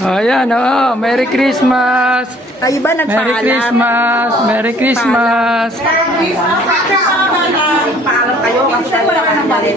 Ayan, oh, Merry Christmas! Tayo ba Merry nagpaalam? Christmas! Merry Christmas! Paalam kayo kasi tayo wala nang balik.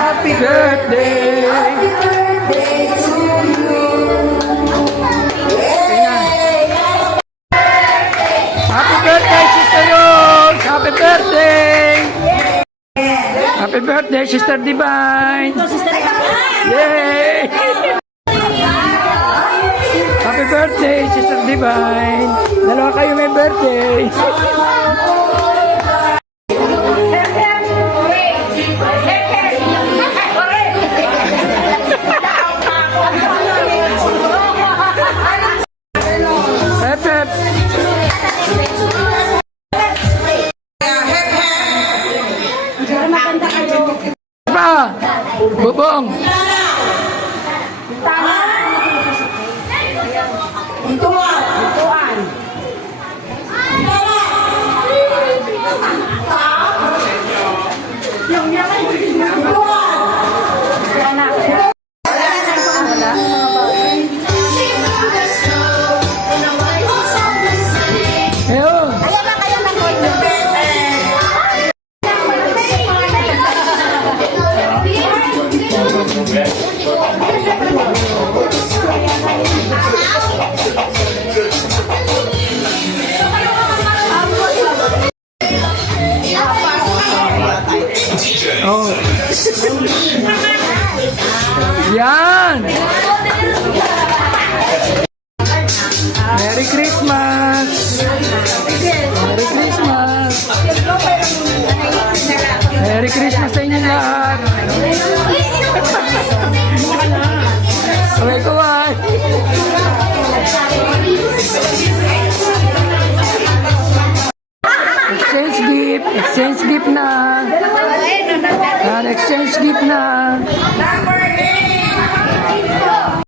Happy birthday! Happy birthday to you. Happy birthday, Sister Rose! Happy birthday! Happy birthday, Sister Divine! Yay! Happy birthday, Sister Divine! Dalawa kayo may birthday! Hep, hep. Pa! Bubong! Ayun! Oh. Yan! Merry Christmas! Merry Christmas! Merry Christmas sa inyo lahat! Okay, kumain! Exchange gift! Exchange gift na! Exchange gift na!